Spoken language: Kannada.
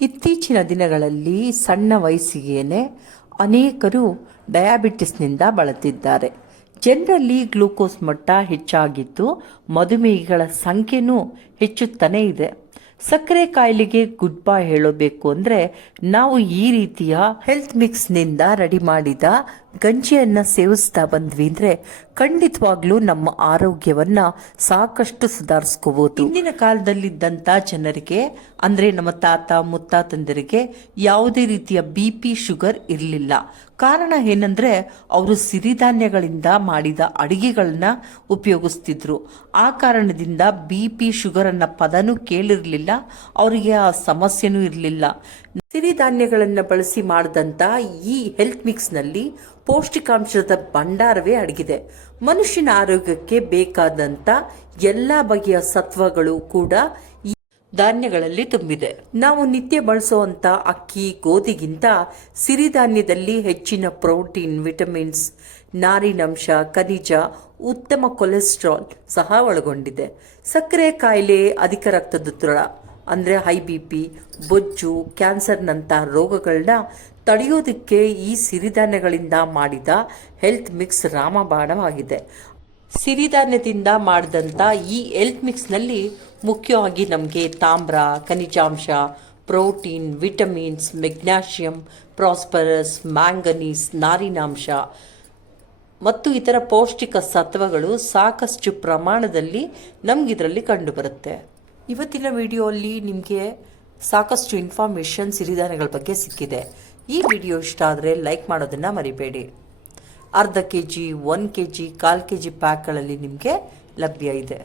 ಇತ್ತೀಚಿನ ದಿನಗಳಲ್ಲಿ ಸಣ್ಣ ವಯಸ್ಸಿಗೇನೆ ಅನೇಕರು ಡಯಾಬಿಟಿಸ್ನಿಂದ ಬಳಲ್ತಿದ್ದಾರೆ. ಜನರಲ್ಲಿ ಗ್ಲೂಕೋಸ್ ಮಟ್ಟ ಹೆಚ್ಚಾಗಿದ್ದು ಮಧುಮೇಹಿಗಳ ಸಂಖ್ಯೆನೂ ಹೆಚ್ಚುತ್ತಾನೇ ಇದೆ. ಸಕ್ಕರೆ ಕಾಯಿಲೆಗೆ ಗುಡ್ ಬೈ ಹೇಳಬೇಕು ಅಂದರೆ ನಾವು ಈ ರೀತಿಯ ಹೆಲ್ತ್ ಮಿಕ್ಸ್ನಿಂದ ರೆಡಿ ಮಾಡಿದ ಗಂಜಿಯನ್ನು ಸೇವಿಸ್ತಾ ಬಂದ್ವಿ ಅಂದರೆ ಖಂಡಿತವಾಗ್ಲೂ ನಮ್ಮ ಆರೋಗ್ಯವನ್ನು ಸಾಕಷ್ಟು ಸುಧಾರಿಸ್ಕೋಬೋದು. ಇಂದಿನ ಕಾಲದಲ್ಲಿದ್ದಂಥ ಜನರಿಗೆ ಅಂದರೆ ನಮ್ಮ ತಾತ ಮುತ್ತಾತಂದರಿಗೆ ಯಾವುದೇ ರೀತಿಯ BP ಶುಗರ್ ಇರಲಿಲ್ಲ. ಕಾರಣ ಏನಂದರೆ ಅವರು ಸಿರಿಧಾನ್ಯಗಳಿಂದ ಮಾಡಿದ ಅಡಿಗೆಗಳನ್ನ ಉಪಯೋಗಿಸ್ತಿದ್ರು. ಆ ಕಾರಣದಿಂದ BP ಶುಗರ್ ಅನ್ನೋ ಪದನೂ ಕೇಳಿರಲಿಲ್ಲ, ಅವರಿಗೆ ಆ ಸಮಸ್ಯೆನೂ ಇರಲಿಲ್ಲ. ಸಿರಿಧಾನ್ಯಗಳನ್ನು ಬಳಸಿ ಮಾಡಿದಂಥ ಈ ಹೆಲ್ತ್ ಮಿಕ್ಸ್ನಲ್ಲಿ ಪೌಷ್ಟಿಕಾಂಶದ ಭಂಡಾರವೇ ಅಡಗಿದೆ. ಮನುಷ್ಯನ ಆರೋಗ್ಯಕ್ಕೆ ಬೇಕಾದಂಥ ಎಲ್ಲ ಬಗೆಯ ಸತ್ವಗಳು ಕೂಡ ಈ ಧಾನ್ಯಗಳಲ್ಲಿ ತುಂಬಿದೆ. ನಾವು ನಿತ್ಯ ಬಳಸುವಂಥ ಅಕ್ಕಿ ಗೋಧಿಗಿಂತ ಸಿರಿಧಾನ್ಯದಲ್ಲಿ ಹೆಚ್ಚಿನ ಪ್ರೋಟೀನ್, ವಿಟಮಿನ್ಸ್, ನಾರಿನಂಶ, ಖನಿಜ, ಉತ್ತಮ ಕೊಲೆಸ್ಟ್ರಾಲ್ ಸಹ ಒಳಗೊಂಡಿದೆ. ಸಕ್ಕರೆ ಕಾಯಿಲೆ, ಅಧಿಕ ರಕ್ತದೊತ್ತಡ ಅಂದರೆ ಹೈ BP, ಬೊಜ್ಜು, ಕ್ಯಾನ್ಸರ್ನಂಥ ರೋಗಗಳನ್ನ ತಡೆಯೋದಕ್ಕೆ ಈ ಸಿರಿಧಾನ್ಯಗಳಿಂದ ಮಾಡಿದ ಹೆಲ್ತ್ ಮಿಕ್ಸ್ ರಾಮಬಾಣವಾಗಿದೆ. ಸಿರಿಧಾನ್ಯದಿಂದ ಮಾಡಿದಂಥ ಈ ಹೆಲ್ತ್ ಮಿಕ್ಸ್ನಲ್ಲಿ ಮುಖ್ಯವಾಗಿ ನಮಗೆ ತಾಮ್ರ, ಖನಿಜಾಂಶ, ಪ್ರೋಟೀನ್, ವಿಟಮಿನ್ಸ್, ಮೆಗ್ನಾಷಿಯಂ, ಪ್ರಾಸ್ಪರಸ್, ಮ್ಯಾಂಗನೀಸ್, ನಾರಿನಾಂಶ ಮತ್ತು ಇತರ ಪೌಷ್ಟಿಕ ಸತ್ವಗಳು ಸಾಕಷ್ಟು ಪ್ರಮಾಣದಲ್ಲಿ ನಮಗಿದರಲ್ಲಿ ಕಂಡುಬರುತ್ತೆ. ಇವತ್ತಿನ ವಿಡಿಯೋಲ್ಲಿ ನಿಮಗೆ ಸಾಕಷ್ಟು ಇನ್ಫಾರ್ಮೇಷನ್ ಸಿರಿಧಾನ್ಯಗಳ ಬಗ್ಗೆ ಸಿಕ್ಕಿದೆ. ಈ ವಿಡಿಯೋ ಇಷ್ಟ ಆದರೆ ಲೈಕ್ ಮಾಡೋದನ್ನು ಮರಿಬೇಡಿ. ಅರ್ಧ kg, 1 kg, 1/4 kg ಪ್ಯಾಕ್ಗಳಲ್ಲಿ ನಿಮಗೆ ಲಭ್ಯ ಇದೆ.